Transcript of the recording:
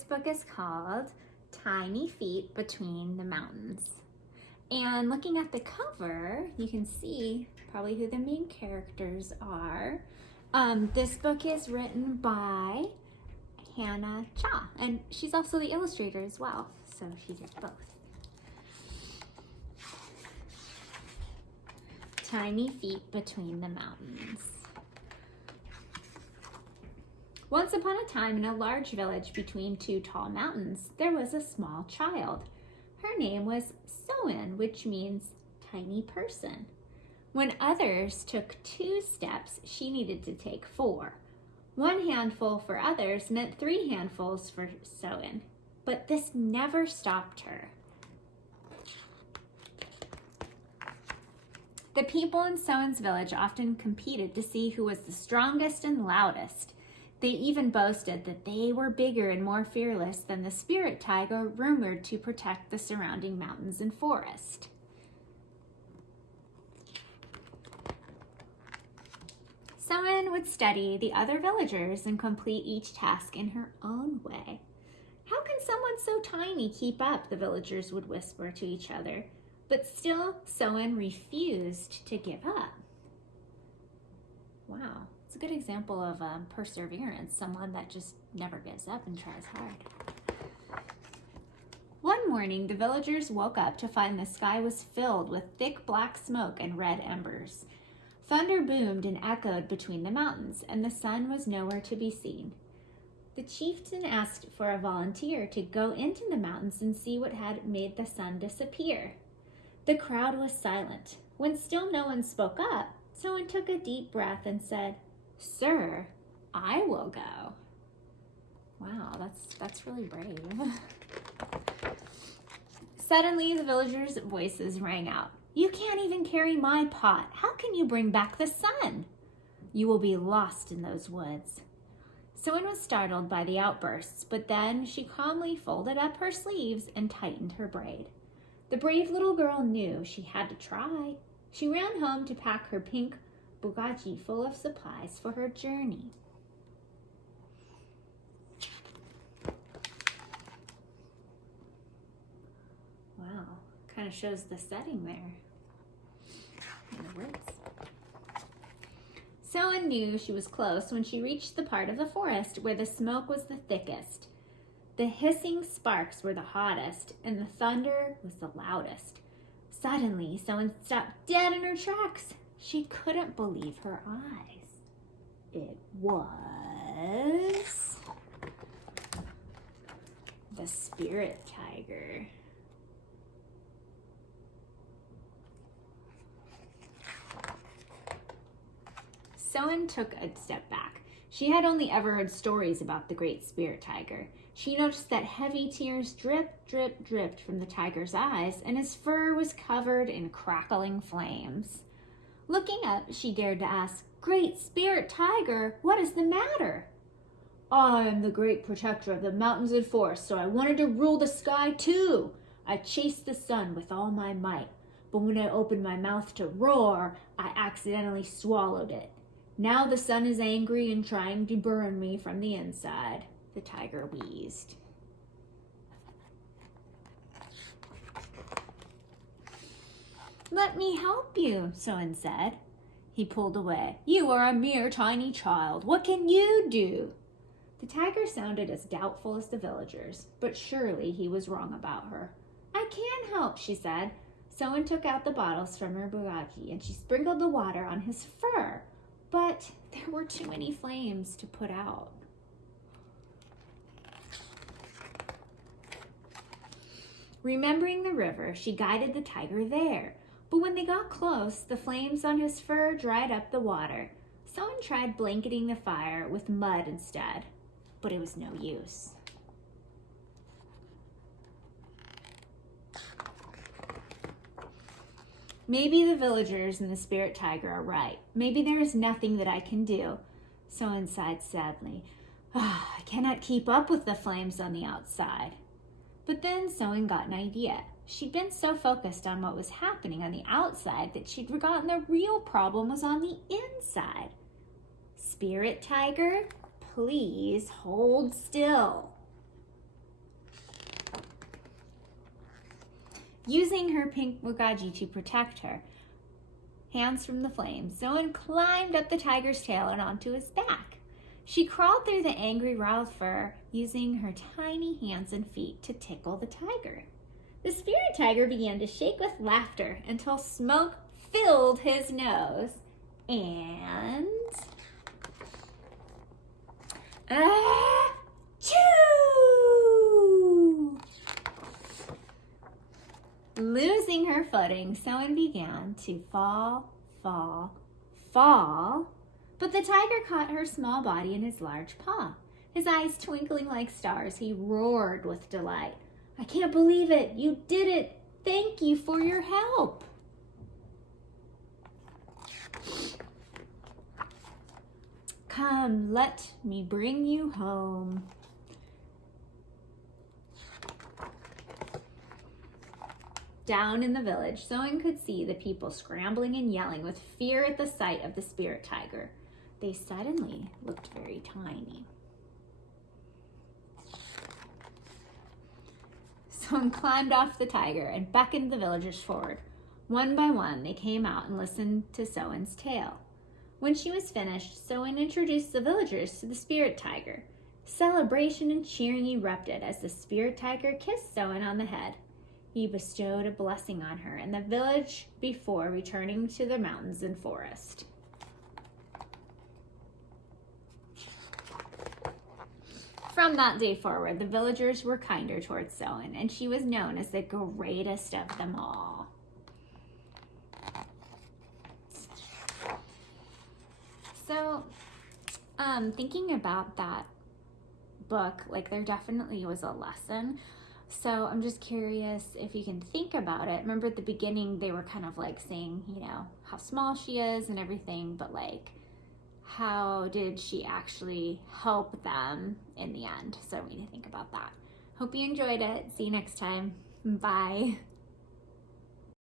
This book is called Tiny Feet Between the Mountains. And looking at the cover, you can see probably who the main characters are. This book is written by Hannah Cha, and she's also the illustrator as well, so she did both. Tiny Feet Between the Mountains. Once upon a time, in a large village between two tall mountains, there was a small child. Her name was Soen, which means tiny person. When others took 2 steps, she needed to take 4. 1 handful for others meant 3 handfuls for Soen, but this never stopped her. The people in Soen's village often competed to see who was the strongest and loudest. They even boasted that they were bigger and more fearless than the spirit tiger rumored to protect the surrounding mountains and forest. Soen would study the other villagers and complete each task in her own way. How can someone so tiny keep up? The villagers would whisper to each other. But still, Soen refused to give up. Wow. It's a good example of perseverance, someone that just never gives up and tries hard. One morning, the villagers woke up to find the sky was filled with thick black smoke and red embers. Thunder boomed and echoed between the mountains, and the sun was nowhere to be seen. The chieftain asked for a volunteer to go into the mountains and see what had made the sun disappear. The crowd was silent. When still no one spoke up, someone took a deep breath and said, "Sir, I will go." Wow, that's really brave. Suddenly, the villagers' voices rang out. "You can't even carry my pot. How can you bring back the sun? You will be lost in those woods." Soen was startled by the outbursts, but then she calmly folded up her sleeves and tightened her braid. The brave little girl knew she had to try. She ran home to pack her pink bugaji full of supplies for her journey. Wow, kind of shows the setting there. And the woods. Soen knew she was close when she reached the part of the forest where the smoke was the thickest. The hissing sparks were the hottest, and the thunder was the loudest. Suddenly, Soen stopped dead in her tracks. She couldn't believe her eyes. It was the spirit tiger. Soen took a step back. She had only ever heard stories about the great spirit tiger. She noticed that heavy tears dripped from the tiger's eyes, and his fur was covered in crackling flames. Looking up, she dared to ask, "Great Spirit Tiger, what is the matter?" "I am the great protector of the mountains and forests, so I wanted to rule the sky too. I chased the sun with all my might, but when I opened my mouth to roar, I accidentally swallowed it. Now the sun is angry and trying to burn me from the inside," the tiger wheezed. "Let me help you," Soen said. He pulled away. "You are a mere tiny child. What can you do?" The tiger sounded as doubtful as the villagers, but surely he was wrong about her. "I can help," she said. Soen took out the bottles from her bugaji and she sprinkled the water on his fur, but there were too many flames to put out. Remembering the river, she guided the tiger there. But when they got close, the flames on his fur dried up the water. Soen tried blanketing the fire with mud instead, but it was no use. Maybe the villagers and the spirit tiger are right. Maybe there is nothing that I can do. Soen sighed sadly. I cannot keep up with the flames on the outside. But then Soen got an idea. She'd been so focused on what was happening on the outside that she'd forgotten the real problem was on the inside. Spirit tiger, please hold still. using her pink wagaji to protect her hands from the flames. Zoan climbed up the tiger's tail and onto his back. She crawled through the angry raw fur, using her tiny hands and feet to tickle the tiger. The spirit tiger began to shake with laughter until smoke filled his nose. And... achoo! Losing her footing, Zoan began to fall, but the tiger caught her small body in his large paw. His eyes twinkling like stars, he roared with delight. I can't believe it! You did it! Thank you for your help! Come, let me bring you home. Down in the village, Zoan could see the people scrambling and yelling with fear at the sight of the spirit tiger. They suddenly looked very tiny. Zoan climbed off the tiger and beckoned the villagers forward. One by one, they came out and listened to Zoan's tale. When she was finished, Zoan introduced the villagers to the spirit tiger. Celebration and cheering erupted as the spirit tiger kissed Zoan on the head. He bestowed a blessing on her and the village before returning to the mountains and forest. From that day forward, the villagers were kinder towards Zoan, and she was known as the greatest of them all. So, thinking about that book, like there definitely was a lesson. So I'm just curious if you can think about it. Remember at the beginning, they were kind of like saying, you know, how small she is and everything, but like, how did she actually help them in the end? So we need to think about that. Hope you enjoyed it. See you next time. Bye.